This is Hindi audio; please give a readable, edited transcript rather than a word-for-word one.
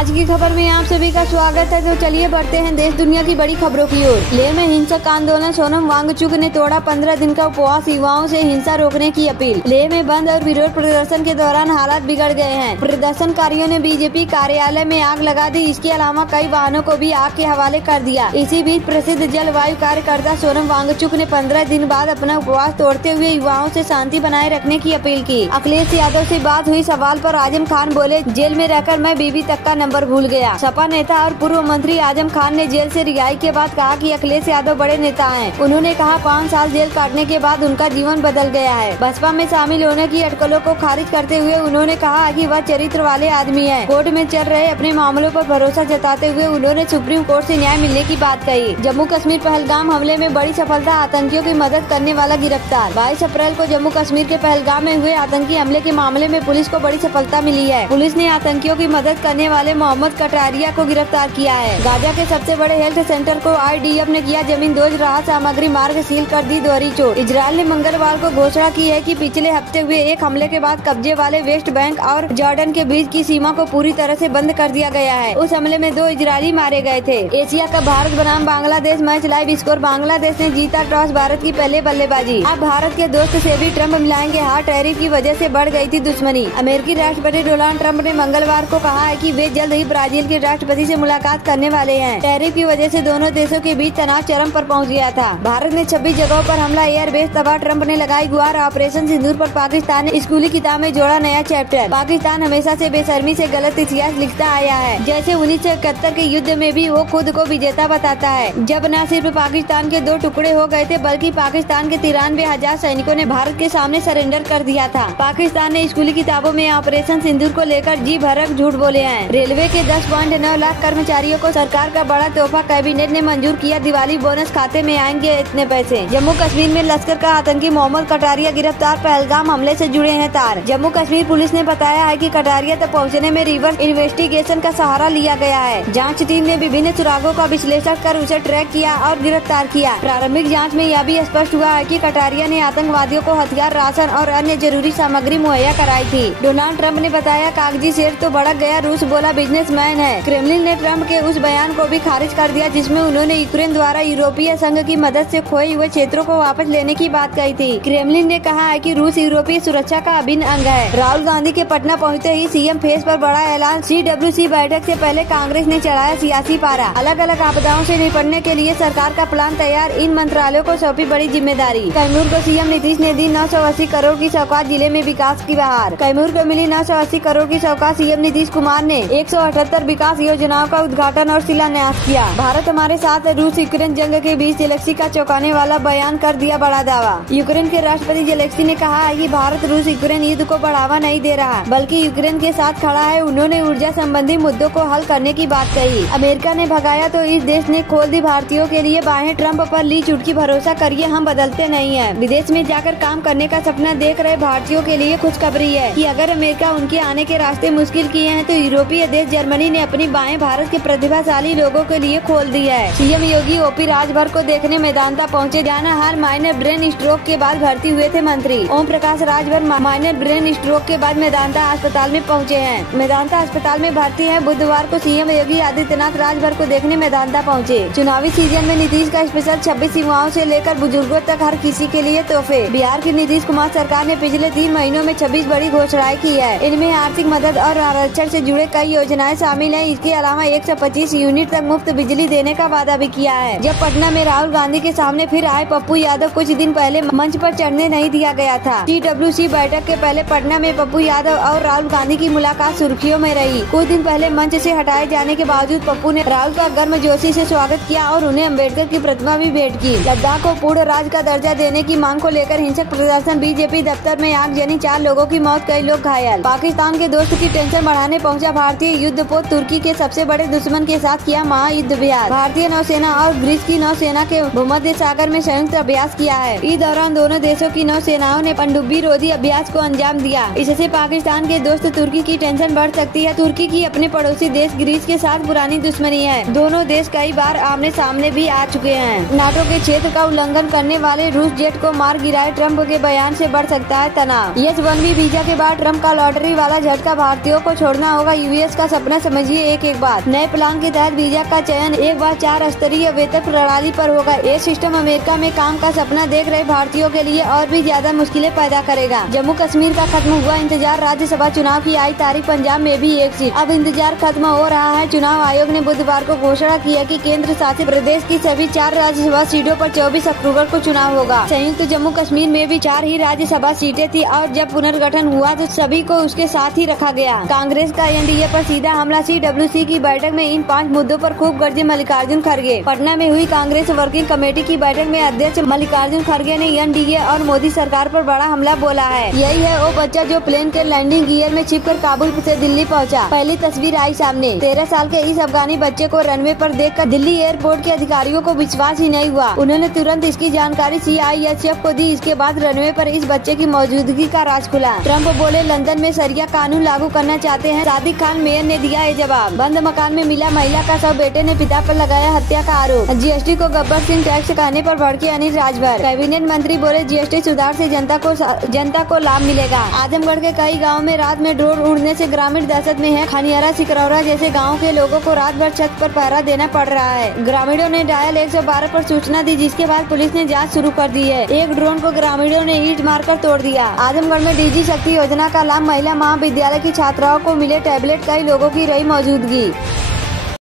आज की खबर में आप सभी का स्वागत है। तो चलिए बढ़ते हैं देश दुनिया की बड़ी खबरों की ओर। लेह में हिंसक आंदोलन, सोनम वांगचुक ने तोड़ा 15 दिन का उपवास, युवाओं से हिंसा रोकने की अपील। लेह में बंद और विरोध प्रदर्शन के दौरान हालात बिगड़ गए हैं। प्रदर्शनकारियों ने बीजेपी कार्यालय में आग लगा दी। इसके अलावा कई वाहनों को भी आग के हवाले कर दिया। इसी बीच प्रसिद्ध जलवायु कार्यकर्ता सोनम वांगचुक ने 15 दिन बाद अपना उपवास तोड़ते हुए युवाओं से शांति बनाए रखने की अपील की। अखिलेश यादव से बात हुई, सवाल पर आजम खान बोले, जेल में रहकर मैं बीवी तक का नंबर भूल गया। सपा नेता और पूर्व मंत्री आजम खान ने जेल से रिहाई के बाद कहा कि अखिलेश यादव बड़े नेता हैं। उन्होंने कहा 5 साल जेल काटने के बाद उनका जीवन बदल गया है। बसपा में शामिल होने की अटकलों को खारिज करते हुए उन्होंने कहा कि वह चरित्र वाले आदमी है। कोर्ट में चल रहे अपने मामलों पर भरोसा जताते हुए उन्होंने सुप्रीम कोर्ट से न्याय मिलने की बात कही। जम्मू कश्मीर पहलगाम हमले में बड़ी सफलता, आतंकियों की मदद करने वाला गिरफ्तार। 22 अप्रैल को जम्मू कश्मीर के पहलगाम में हुए आतंकी हमले के मामले में पुलिस को बड़ी सफलता मिली है। पुलिस ने आतंकियों की मदद करने वाले मोहम्मद कटारिया को गिरफ्तार किया है। गाजा के सबसे बड़े हेल्थ सेंटर को IDF ने किया जमींदोज, राहत सामग्री मार्ग सील कर दी दोहरी चोट। इजरायल ने मंगलवार को घोषणा की है कि पिछले हफ्ते हुए एक हमले के बाद कब्जे वाले वेस्ट बैंक और जॉर्डन के बीच की सीमा को पूरी तरह से बंद कर दिया गया है। उस हमले में 2 इजरायली मारे गए थे। एशिया का भारत बनाम Bangladesh match live score, Bangladesh ने जीता टॉस, भारत की पहले बल्लेबाजी। अब भारत के दोस्त से भी ट्रम्प मिलाएंगे हाथ, टैरिफ की वजह से बढ़ गई थी दुश्मनी। अमेरिकी राष्ट्रपति डोनाल्ड ट्रम्प ने मंगलवार को कहा है कि वे जल्द ही ब्राजील के राष्ट्रपति से मुलाकात करने वाले हैं। टैरिफ की वजह से दोनों देशों के बीच तनाव चरम पर पहुंच गया था। भारत ने 26 जगहों पर हमला, एयरबेस तबाह, ट्रम्प ने लगाई गुहार। ऑपरेशन सिंदूर पर पाकिस्तान ने स्कूली किताब में जोड़ा नया चैप्टर। पाकिस्तान हमेशा से बेशर्मी से गलत इतिहास लिखता आया है। जैसे 1971 के युद्ध में भी वो खुद को विजेता बताता है, जब न सिर्फ पाकिस्तान के 2 टुकड़े हो गए थे बल्कि पाकिस्तान के 93,000 सैनिकों ने भारत के सामने सरेंडर कर दिया था। पाकिस्तान ने स्कूली किताबों में ऑपरेशन सिंदूर को लेकर जी भरक झूठ बोले हैं। रेलवे के 10.9 लाख कर्मचारियों को सरकार का बड़ा तोहफा, कैबिनेट ने मंजूर किया। दिवाली बोनस खाते में आएंगे इतने पैसे। जम्मू कश्मीर में लश्कर का आतंकी मोहम्मद कटारिया गिरफ्तार, पहलगाम हमले से जुड़े हैं तार। जम्मू कश्मीर पुलिस ने बताया है कि कटारिया तक पहुंचने में रिवर्स इन्वेस्टिगेशन का सहारा लिया गया है। जांच टीम ने विभिन्न सुरागों का विश्लेषण कर उसे ट्रैक किया और गिरफ्तार किया। प्रारंभिक जाँच में यह भी स्पष्ट हुआ है कि कटारिया ने आतंकवादियों को हथियार, राशन और अन्य जरूरी सामग्री मुहैया कराई थी। डोनाल्ड ट्रम्प ने बताया, कागजी शेर तो भड़क गया, रूस बोला बिजनेसमैन है। क्रेमलिन ने ट्रम्प के उस बयान को भी खारिज कर दिया जिसमें उन्होंने यूक्रेन द्वारा यूरोपीय संघ की मदद से खोए हुए क्षेत्रों को वापस लेने की बात कही थी। क्रेमलिन ने कहा है कि रूस यूरोपीय सुरक्षा का अभिन्न अंग है। राहुल गांधी के पटना पहुंचते ही सीएम फेस पर बड़ा ऐलान। CWC बैठक से पहले कांग्रेस ने चढ़ाया सियासी पारा। अलग अलग आपदाओं से निपटने के लिए सरकार का प्लान तैयार, इन मंत्रालयों को सौंपी बड़ी जिम्मेदारी। कैमूर को सीएम नीतीश ने दी 980 करोड़ की सौगात, जिले में विकास की बहार। कैमूर को मिली 980 करोड़ की सौगात, सीएम नीतीश कुमार ने 178 विकास योजनाओं का उद्घाटन और शिलान्यास किया। भारत हमारे साथ, रूस यूक्रेन जंग के बीच जेलेंस्की का चौंकाने वाला बयान कर दिया बड़ा दावा। यूक्रेन के राष्ट्रपति जेलेंस्की ने कहा है कि भारत रूस यूक्रेन युद्ध को बढ़ावा नहीं दे रहा बल्कि यूक्रेन के साथ खड़ा है। उन्होंने ऊर्जा संबंधी मुद्दों को हल करने की बात कही। अमेरिका ने भगाया तो इस देश ने खोल दी भारतीयों के लिए बाहें, ट्रम्प पर ली चुटकी, भरोसा करिए हम बदलते नहीं है। विदेश में जाकर काम करने का सपना देख रहे भारतीयों के लिए खुशखबरी है कि अगर अमेरिका उनके आने के रास्ते मुश्किल किए हैं तो यूरोपीय देश जर्मनी ने अपनी बाहें भारत के प्रतिभाशाली लोगों के लिए खोल दी है। सीएम योगी OP राजभर को देखने मेदांता पहुंचे। जाना हाल माइनर ब्रेन स्ट्रोक के बाद भर्ती हुए थे मंत्री Om Prakash Rajbhar minor brain stroke के बाद मेदांता अस्पताल में पहुंचे हैं। मेदांता अस्पताल में भर्ती है। बुधवार को सीएम योगी आदित्यनाथ राजभर को देखने मेदांता पहुंचे। चुनावी सीजन में नीतीश का स्पेशल 26 युवाओं से लेकर बुजुर्गों तक हर किसी के लिए तोहफे। बिहार की नीतीश कुमार सरकार ने पिछले 3 महीनों में 26 बड़ी घोषणाएं की है। इनमें आर्थिक मदद और आरक्षण से जुड़े कई योजनाएं शामिल है। इसके अलावा 125 यूनिट तक मुफ्त बिजली देने का वादा भी किया है। जब पटना में राहुल गांधी के सामने फिर आए पप्पू यादव, कुछ दिन पहले मंच पर चढ़ने नहीं दिया गया था। TWC बैठक के पहले पटना में पप्पू यादव और राहुल गांधी की मुलाकात सुर्खियों में रही। कुछ दिन पहले मंच से हटाए जाने के बावजूद पप्पू ने राहुल का गर्मजोशी से स्वागत किया और उन्हें अम्बेडकर की प्रतिमा भी भेंट की। लद्दाख को पूर्ण राज्य का दर्जा देने की मांग को लेकर हिंसक प्रदर्शन, बीजेपी दफ्तर में आगजनी, 4 लोगों की मौत, कई लोग घायल। पाकिस्तान के दोस्त की टेंशन बढ़ाने पहुंचा भारतीय युद्धपोत, तुर्की के सबसे बड़े दुश्मन के साथ किया महायुद्ध अभ्यास। भारतीय नौसेना और ग्रीस की नौसेना के भूमध्य सागर में संयुक्त अभ्यास किया है। इस दौरान दोनों देशों की नौसेनाओं ने पनडुब्बी रोधी अभ्यास को अंजाम दिया। इससे पाकिस्तान के दोस्त तुर्की की टेंशन बढ़ सकती है। तुर्की की अपने पड़ोसी देश ग्रीस के साथ पुरानी दुश्मनी है। दोनों देश कई बार आमने सामने भी आ चुके हैं। नाटो के क्षेत्र का उल्लंघन करने वाले रूस जेट को मार गिराए, ट्रम्प के बयान से बढ़ सकता है तनाव। H-1B वीजा के बाद ट्रम्प का लॉटरी वाला झटका, भारतीयों को छोड़ना होगा यूएस का सपना समझिए एक एक बात। नए प्लान के तहत वीजा का चयन एक बार 4 स्तरीय वेतन प्रणाली पर होगा। ये सिस्टम अमेरिका में काम का सपना देख रहे भारतीयों के लिए और भी ज्यादा मुश्किलें पैदा करेगा। जम्मू कश्मीर का खत्म हुआ इंतजार, राज्यसभा चुनाव की आई तारीख, पंजाब में भी एक सीट। अब इंतजार खत्म हो रहा है। चुनाव आयोग ने बुधवार को घोषणा किया कि केंद्र शासित प्रदेश की सभी 4 राज्यसभा सीटों पर 24 अक्टूबर को चुनाव होगा। संयुक्त जम्मू कश्मीर में भी 4 ही राज्यसभा सीटें थी और जब पुनर्गठन हुआ तो सभी को उसके साथ ही रखा गया। कांग्रेस का एनडीए पर सीधा हमला। CWC की बैठक में इन 5 मुद्दों पर खूब गरजे मल्लिकार्जुन खड़गे। पटना में हुई कांग्रेस वर्किंग कमेटी की बैठक में अध्यक्ष मल्लिकार्जुन खड़गे ने एनडीए और मोदी सरकार पर बड़ा हमला बोला है। यही है वो बच्चा जो प्लेन के लैंडिंग गियर में छिपकर काबुल से दिल्ली पहुंचा। पहली तस्वीर आई सामने। 13 साल के इस अफगानी बच्चे को रनवे पर देखकर दिल्ली एयरपोर्ट के अधिकारियों को विश्वास ही नहीं हुआ। उन्होंने तुरंत इसकी जानकारी CISF को दी। इसके बाद रनवे पर इस बच्चे की मौजूदगी का राज खुला। ट्रंप बोले लंदन में शरिया कानून लागू करना चाहते हैं। सादिक खान मेयर ने दिया ये जवाब। बंद मकान में मिला महिला का शव, बेटे ने पिता पर लगाया हत्या का आरोप। GST को गब्बर सिंह टैक्स कहने पर भड़के अनिल राजभर। कैबिनेट मंत्री बोले GST सुधार से जनता को लाभ मिलेगा। आजमगढ़ के कई गाँव में रात में ड्रोन उड़ने से ग्रामीण दहशत में है। खनियारा सिकरौरा जैसे गाँव के लोगों को रात भर छत पर पहरा देना पड़ रहा है। ग्रामीणों ने डायल 112 पर सूचना दी, जिसके बाद पुलिस ने जांच शुरू कर दी है। एक ड्रोन को ग्रामीणों ने ईंट मारकर तोड़ दिया। आजमगढ़ में DG शक्ति योजना का लाभ, महिला महाविद्यालय की छात्राओं को मिले टैबलेट, कई लोगों की रही मौजूदगी।